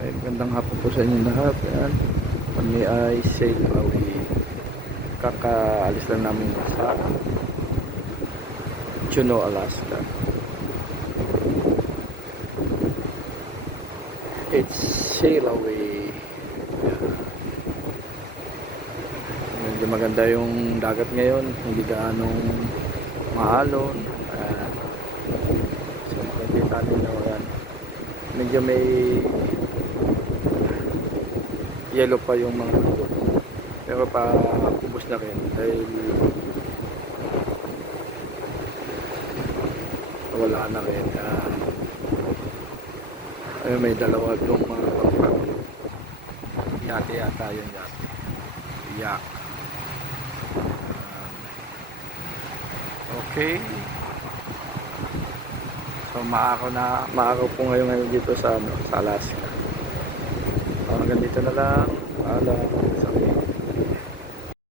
Ay, magandang hapon po sa inyo lahat. Yan. Kami ay sail away. Kakaalis lang namin sa Juneau, Alaska. It's sail away. Yan. Medyo maganda yung dagat ngayon. Hindi gaanong mahalon. So makikita nyo yan. Medyo may yellow pa yung mga bundok, pero pa ubos na rin dahil wala na rin. Ayun, may dalawa itong mga pangpang yate yata yun, yate yak. Okay, so maakaw po ngayon dito sa Alaska. Hanggang dito na lang. Paalam.